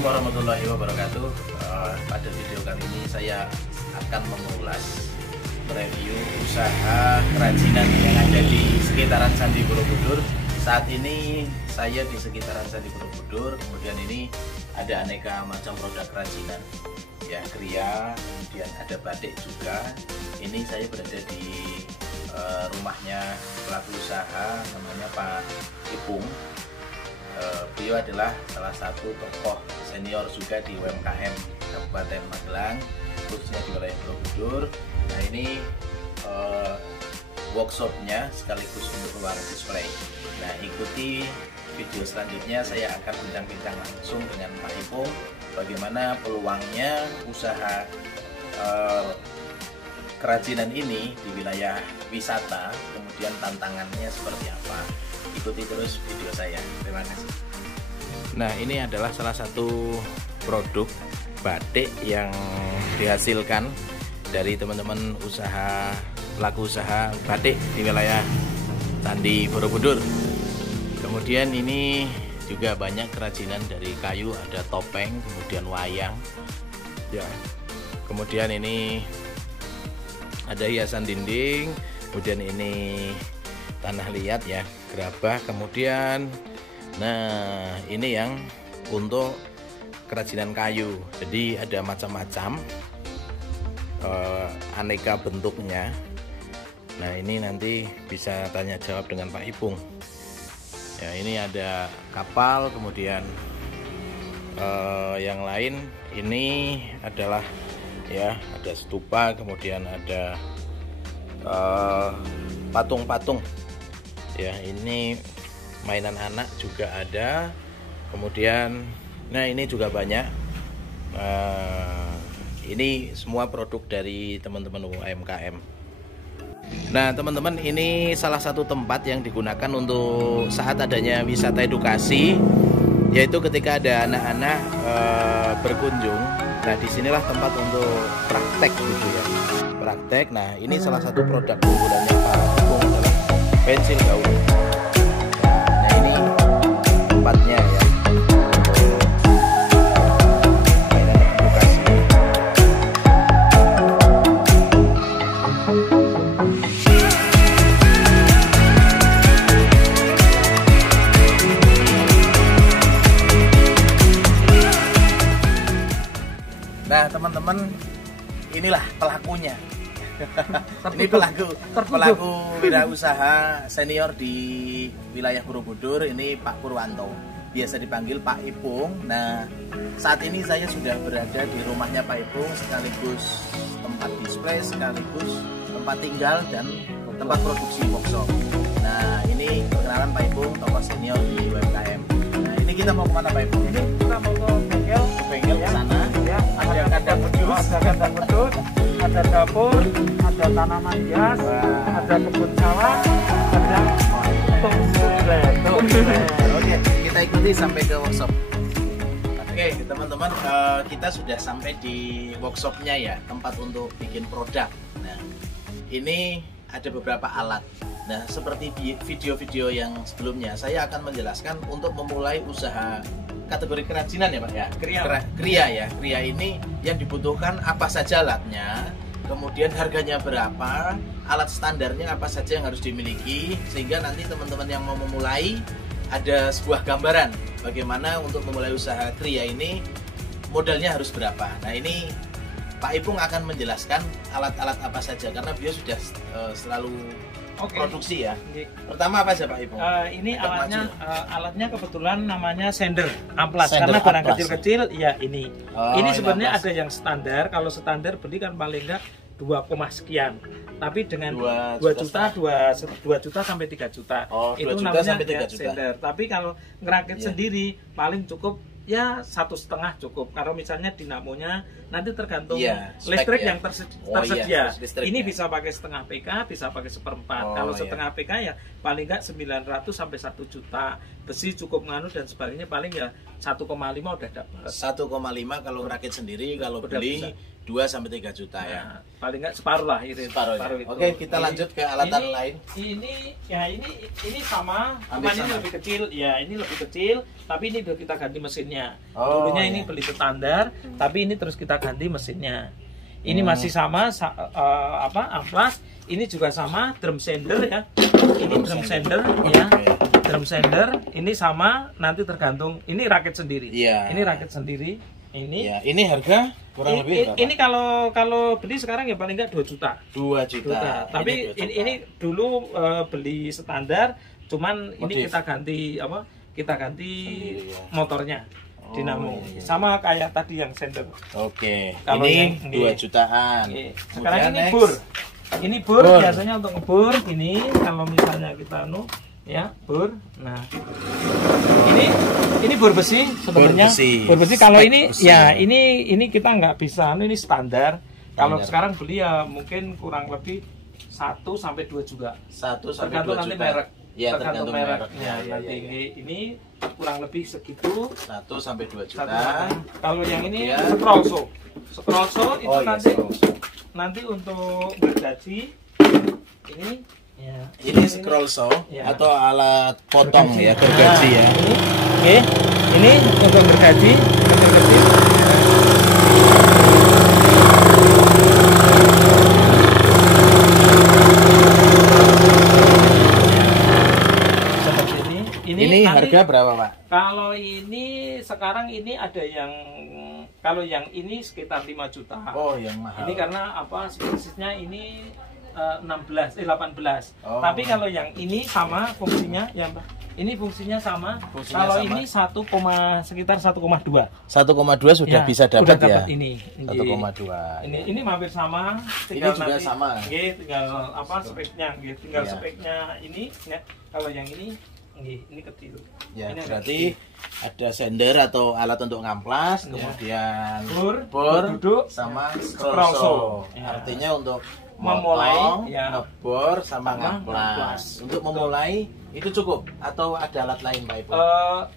Assalamualaikum warahmatullahi wabarakatuh. Pada video kali ini saya akan mengulas review usaha kerajinan yang ada di sekitaran Candi Borobudur. Saat ini saya di sekitaran Candi Borobudur, kemudian ini ada aneka macam produk kerajinan, ya, kria, kemudian ada batik juga. Ini saya berada di rumahnya pelaku usaha, namanya Pak Ipung. Beliau adalah salah satu tokoh senior juga di UMKM Kabupaten Magelang, khususnya di wilayah Borobudur. Nah, ini workshopnya sekaligus untuk ruang display. Nah, ikuti video selanjutnya, saya akan bincang-bincang langsung dengan Pak Ipung bagaimana peluangnya usaha kerajinan ini di wilayah wisata, kemudian tantangannya seperti apa. Ikuti terus video saya. Terima kasih. Nah, ini adalah salah satu produk batik yang dihasilkan dari teman-teman pelaku usaha batik di wilayah Candi Borobudur. Kemudian ini juga banyak kerajinan dari kayu, ada topeng, kemudian wayang, ya. Kemudian ini ada hiasan dinding, kemudian ini tanah liat, ya, gerabah. Kemudian nah, ini yang untuk kerajinan kayu, jadi ada macam-macam aneka bentuknya. Nah, ini nanti bisa tanya jawab dengan Pak Ipung. Ya, ini ada kapal, kemudian yang lain ini adalah, ya, ada stupa, kemudian ada patung-patung, ya, ini mainan anak juga ada. Kemudian nah, ini juga banyak. Ini semua produk dari teman-teman UMKM. Nah, teman-teman, ini salah satu tempat yang digunakan untuk saat adanya wisata edukasi, yaitu ketika ada anak-anak berkunjung. Nah, disinilah tempat untuk praktek gitu, ya, praktek. Nah, ini salah satu produk unggulannya Pak Ipung adalah pensil gaul. Nah, ini tempatnya, ya, untuk mainan edukasi. Nah, teman-teman, inilah pelakunya. Ini pelaku wirausaha senior di wilayah Borobudur. Ini Pak Purwanto, biasa dipanggil Pak Ipung. Nah, saat ini saya sudah berada di rumahnya Pak Ipung, sekaligus tempat display, sekaligus tempat tinggal dan tempat produksi workshop. Nah, ini perkenalan Pak Ipung, tokoh senior di UMKM. Nah, ini kita mau kemana Pak Ipung? Ini kita mau ke bengkel ke sana. Ya, Ada kandang wedus, ada dapur, ada tanaman hias, ada kebun sawah, ada Oke, kita ikuti sampai ke workshop. Oke, teman-teman, kita sudah sampai di workshopnya, ya, tempat untuk bikin produk. Nah, ini ada beberapa alat. Nah, seperti video-video yang sebelumnya, saya akan menjelaskan untuk memulai usaha kategori kerajinan, ya Pak, ya. Kria, ya. Kria ini yang dibutuhkan apa saja alatnya, kemudian harganya berapa, alat standarnya apa saja yang harus dimiliki, sehingga nanti teman-teman yang mau memulai ada sebuah gambaran bagaimana untuk memulai usaha kria ini modalnya harus berapa. Nah, ini Pak Ipung akan menjelaskan alat-alat apa saja karena beliau sudah selalu produksi, ya. Pertama apa aja Pak Ipung? Ini alatnya kebetulan namanya sender amplas, karena barang kecil-kecil, ya. Ini sebenarnya ada yang standar. Kalau standar beli kan paling enggak 2, sekian. Tapi dengan 2 juta sampai 3 juta. Itu namanya ya, sender. Tapi kalau ngerakit sendiri paling cukup, ya, 1,5 cukup. Kalau misalnya dinamonya nanti tergantung listrik, ya, yang tersedia. Ini bisa pakai setengah PK, bisa pakai 1/4. Kalau setengah PK, ya paling enggak 900 sampai 1 juta. Besi cukup nganu dan sebagainya, paling ya 1,5 udah dapat. 1,5 kalau rakit sendiri, kalau beli 2 sampai 3 juta ya. Nah, paling nggak separuh lah itu. Separuh ya. itu. Oke, kita lanjut ke alatan lain. Ini sama, Hampir cuman ini sama. lebih kecil. Ya, ini lebih kecil, tapi ini udah kita ganti mesinnya. Oh, Dulunya iya. ini beli standar, tapi ini terus kita ganti mesinnya. Ini masih sama amplas. Ini juga sama drum sander ya. Ini drum sander ya. Drum sander ini sama, nanti tergantung. Ini rakit sendiri. Iya. Ini rakit sendiri. Ini. Ya, ini harga kurang lebih berapa? Ini kalau beli sekarang ya paling nggak 2 juta. 2 juta. Tapi 2 juta. ini dulu beli standar, cuman ini Modif. kita ganti Kita ganti Sendiri, ya. motornya, Oh, dinamo. iya. Sama kayak tadi yang sender. Oke. Kalau Ini yang- 2 jutaan. Sekarang Kemudian ini next. bur. Ini bur Bur. biasanya untuk ngebur ini kalau misalnya kita ya bur. Nah. Ini bur besi sebenarnya. Bur besi. Kalau Spek ini besi. ya ini kita nggak bisa ini standar. Kalau Standar. sekarang beli ya mungkin kurang lebih 1 sampai 2 juga. 1 sampai 2 Tergantung nanti juta. merek. Ya, tergantung mereknya. mereknya. Ya, ini kurang lebih segitu. 1 sampai 2 juta. Kalau yang ini Kemudian- scrollsaw itu Oh, iya, nanti scrollsaw. nanti untuk gergaji ini ya. Ini scroll saw Ya. atau alat potong ya, gergaji ya. Ini untuk gergaji kecil-kecil. Seperti ini. Ini nanti- harga berapa, Pak? Kalau ini sekarang ini ada yang kalau yang ini sekitar 5 juta. Oh, yang mahal. Ini karena spesiesnya ini 18. Oh. Tapi kalau yang ini sama fungsinya ya Mbak. Ini fungsinya sama. Fungsinya Kalau sama. ini sekitar 1,2. 1,2 sudah Ya, bisa udah dapat ya. ini. 1,2. Ini hampir sama. Ini juga sama. Tinggal speknya, tinggal Ya. speknya ini. Ya. Kalau yang ini kecil. Ya, Ini berarti ada sender atau alat untuk ngamplas, Ya. kemudian Bur duduk sama sama scroll scroll saw. saw. Ya. Artinya untuk Memulai, motong, ya. ngebor sama Sama ngamplas. ngamplas. Untuk memulai itu cukup atau ada alat lain, Pak Ibu?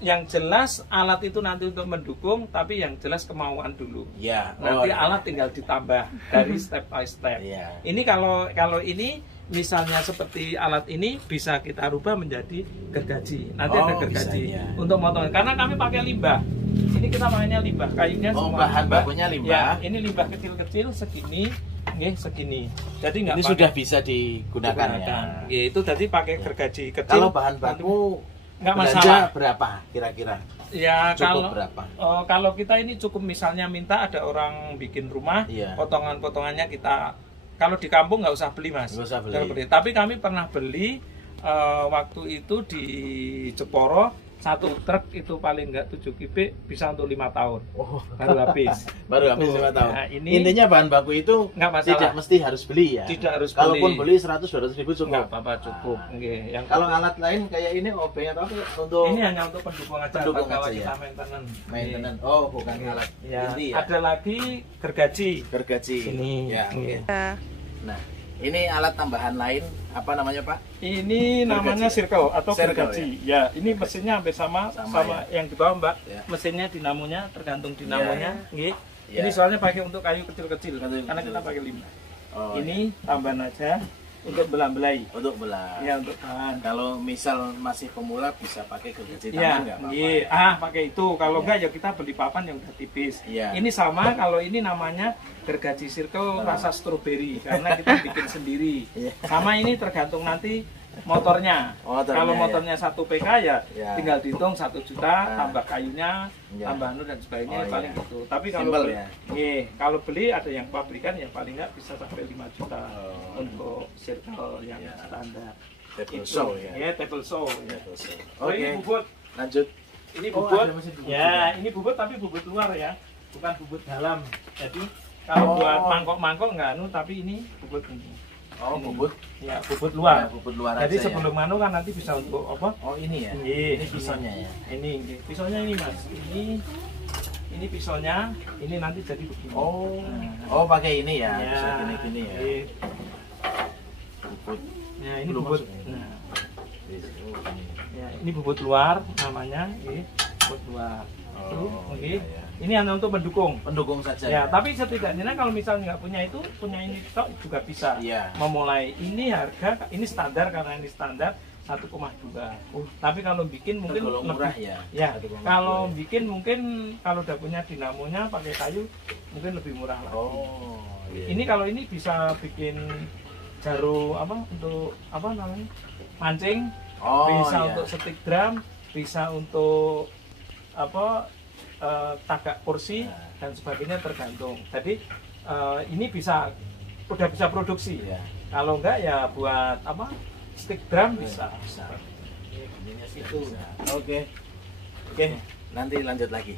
Yang jelas alat itu nanti untuk mendukung, tapi yang jelas kemauan dulu. Ya. Nanti iya. alat tinggal ditambah dari step by step. Iya. Ini kalau ini misalnya seperti alat ini bisa kita rubah menjadi gergaji. Nanti Oh, ada gergaji bisa, ya. untuk motong. Karena kami pakai limbah. Ini kita pakainya limbah, kayunya Oh, semua bahan bakunya limbah. Ya, ini limbah kecil-kecil segini, segini. Jadi nggak Ini pakai- sudah bisa digunakan ya. Ya, itu tadi pakai gergaji kecil. Kalau bahan baku nggak belanja masalah. berapa kira-kira? Ya Cukup kalau berapa? kalau kita ini cukup misalnya minta ada orang bikin rumah, Iya. potongan-potongannya kita kalau di kampung nggak usah beli Mas. Nggak usah beli. Nggak beli. Tapi kami pernah beli waktu itu di Jeporo, satu truk itu paling nggak 7 kubik bisa untuk 5 tahun. Oh, Baru habis. baru habis 5 tahun. Nah, ini Intinya bahan baku itu nggak masalah. tidak mesti harus beli ya. Tidak harus Kalaupun beli. beli 100-200 ribu cukup. Nggak apa-apa cukup. Ah. Nggih, yang Kalau alat lain kayak ini OB atau apa untuk ini hanya untuk pendukung aja, Pendukung kalau aja, kita ya? maintenance. maintenance. Oh, bukan Nggih. alat Ya, inti ya. ada lagi gergaji. Gergaji. Ini. Ya, oke. Nggih. Nah, ini alat tambahan lain apa namanya, Pak? Ini namanya circle atau Circle, gergaji. Ya, ini mesinnya hampir sama Sama, yang di bawah, Mbak. Ya. Mesinnya dinamonya tergantung dinamonya, nggih. Ya. Ini soalnya pakai untuk kayu kecil-kecil Kecil-kecil. karena kita pakai limbah. Oh, Ini tambahan aja untuk belah-belai. untuk belah. Ya, untuk bahan. Kalau misal masih pemula bisa pakai gergaji Ya, tangan nggak apa-apa. nggih. Pakai itu. Kalau enggak ya kita beli papan yang udah tipis. Iya. Ini sama, kalau ini namanya gergaji circle rasa stroberi karena kita bikin sendiri. Iya. Sama ini tergantung nanti motornya. Motornya, Kalau ya. motornya 1 PK ya, Ya. tinggal dihitung 1 juta, Nah. tambah kayunya, Ya. tambah anu dan sebagainya, Oh, paling iya. gitu. Tapi kalau Simpel beli, ya. kalau beli ada yang pabrikan ya paling nggak bisa sampai 5 juta Oh. untuk circle yang Ya. standar. Table Itu. saw ya. Ya, table saw. Ya. Table saw. Oh, ini Oke, bubut. lanjut. Ini Oh, bubut. ada mesin bubut Ya, juga. ini bubut tapi bubut luar ya, bukan bubut dalam. Jadi kalau Oh. buat mangkok-mangkok nggak anu, tapi ini bubut ini. Oh, Ini. bubut. Ya, bubut Ya, luar. bubut luar Jadi aja sebelum ya. anu kan nanti bisa untuk apa? Oh, ini ya. Iya. Ini pisaunya ya. Ini pisaunya ini Mas. Ini pisaunya, ini nanti jadi begini. Oh. Nah. Oh, pakai ini ya. Ya, Bisa gini-gini ya. iya. Bubut. Ya, ini Belum bubut. masuk ya? Nah, Oh, ini. ya, ini bubut luar namanya, ini bubut luar. Tuh, Oh, oke. iya, iya. Ini hanya untuk mendukung. Pendukung saja. Ya, tapi setidaknya kalau misalnya nggak punya itu, punya ini tok juga bisa memulai. Ini harga, ini standar karena ini standar 1,2. Tapi kalau bikin mungkin lebih murah ya. Ya, kalau bikin mungkin kalau udah punya dinamonya pakai kayu mungkin lebih murah lagi. Oh, iya. Ini kalau ini bisa bikin jarum apa untuk apa namanya? Mancing. Bisa untuk stick drum, bisa untuk apa? Tagak kursi dan sebagainya tergantung. Jadi ini udah bisa produksi. Kalau enggak ya buat apa? Stick drum bisa. Oke. Nanti lanjut lagi.